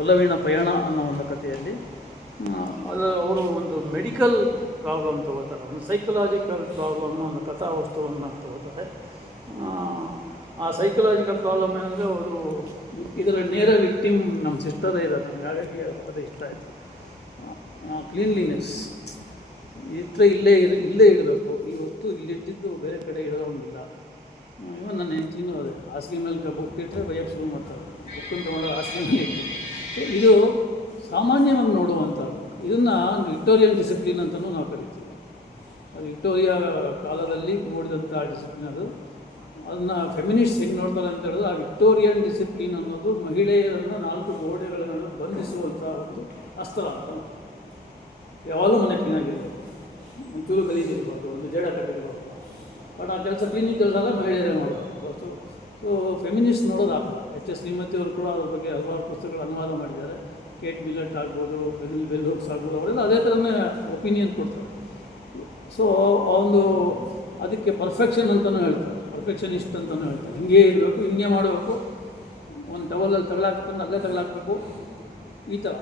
ಒಲವಿನ ಪಯಣ ಅನ್ನೋ ಒಂದು ಕಥೆಯಲ್ಲಿ ಅದು ಅವರು ಒಂದು ಮೆಡಿಕಲ್ ಪ್ರಾಬ್ಲಮ್ ತಗೋತಾರೆ, ಒಂದು ಸೈಕಲಾಜಿಕಲ್ ಪ್ರಾಬ್ಲಮ್ನ ಒಂದು ಕಥಾವಸ್ತುವನ್ನು ತಗೋತಾರೆ. ಆ ಸೈಕಲಾಜಿಕಲ್ ಪ್ರಾಬ್ಲಮ್ ಏನಂದರೆ ಅವರು ಇದರ ನೇರ ವಿಕ್ಟಿಮ್ ನಮ್ಮ ಸಿಸ್ಟರೇ ಇದ್ದಾರೆ. ಯಾರಿಗೆ ಅದು ಇಷ್ಟ ಆಯಿತು, ಕ್ಲೀನ್ಲಿನೆಸ್ ಇಟ್ಟರೆ ಇಲ್ಲೇ ಇಡಬೇಕು, ಈ ಹೊತ್ತು ಇಲ್ಲಿಟ್ಟಿದ್ದು ಬೇರೆ ಕಡೆ ಇಡೋಂಗಿಲ್ಲ. ಇವನ್ ನನ್ನ ಹೆಂಚಿನೂ ಅದೇ ಹಾಸಿಗೆ ಮೇಲೆ ಬುಕ್ಕಿಟ್ಟರೆ ಬೈಯಕ್ಕೆ ಶುರು ಮಾಡ್ತಾರೆ, ಬುಕ್ಕನ್ನು ತೊಗೊಂಡು ಹಾಸಿಗೆ ಮೇಲೆ ಇದು ಸಾಮಾನ್ಯವಾಗಿ ನೋಡುವಂಥದ್ದು. ಇದನ್ನು ವಿಕ್ಟೋರಿಯನ್ ಡಿಸಿಪ್ಲಿನ್ ಅಂತಲೂ ನಾವು ಕರಿತೀವಿ. ಅದು ವಿಕ್ಟೋರಿಯಾ ಕಾಲದಲ್ಲಿ ನೋಡಿದಂಥ ಡಿಸಿಪ್ಲಿನ್ ಅದು. ಅದನ್ನು ಫೆಮಿನಿಸ್ಟ್ ಹೇಗೆ ನೋಡ್ತಾರೆ ಅಂತ ಹೇಳಿದ್ರೆ, ಆ ವಿಕ್ಟೋರಿಯನ್ ಡಿಸಿಪ್ಲಿನ್ ಅನ್ನೋದು ಮಹಿಳೆಯರನ್ನು 4 ಗೋಡೆಗಳನ್ನು ಬಂಧಿಸುವಂಥ ಒಂದು ಅಸ್ತ್ರ ಅಂತ. ಯಾವಾಗಲೂ ಮನೆ ಕ್ಲೀನಾಗಿರ್ಬೇಕು, ಒಂಚೂರು ಗಲೀಜಿರ್ಬೇಕು, ಒಂದು ಜಡ ಕಟ್ಟಿರ್ಬೇಕು. ಬಟ್ ಆ ಕೆಲಸ ಕ್ಲೀನಿಂಗ್ ಕೆಲಸ ಮಹಿಳೆಯರೇ ಮಾಡಬೇಕು. ಸೊ ಫೆಮಿನಿಸ್ಟ್ ನೋಡೋದು ಶ್ರೀಮತಿಯವರು ಕೂಡ ಅದ್ರ ಬಗ್ಗೆ ಹಲವಾರು ಪುಸ್ತಕಗಳು ಅನುವಾದ ಮಾಡಿದ್ದಾರೆ. ಕೇಟ್ ಮಿಲೆಟ್ ಆಗ್ಬೋದು, ಬೆಲ್ ಹುಕ್ಸ್ ಆಗ್ಬೋದು, ಅವರೆಲ್ಲ ಅದೇ ಥರನೇ ಒಪಿನಿಯನ್ ಕೊಡ್ತಾರೆ. ಸೊ ಒಂದು ಅದಕ್ಕೆ ಪರ್ಫೆಕ್ಷನ್ ಅಂತಲೂ ಹೇಳ್ತಾರೆ, ಪರ್ಫೆಕ್ಷನಿಸ್ಟ್ ಅಂತಲೂ ಹೇಳ್ತಾರೆ. ಹಿಂಗೆ ಇರಬೇಕು, ಹಿಂಗೆ ಮಾಡಬೇಕು, ಒಂದು ಟವಲಲ್ಲಿ ತಗಲಾಕ್ಬೇಕು, ಅಲ್ಲೇ ತಗಲಾಕಬೇಕು, ಈ ಥರ.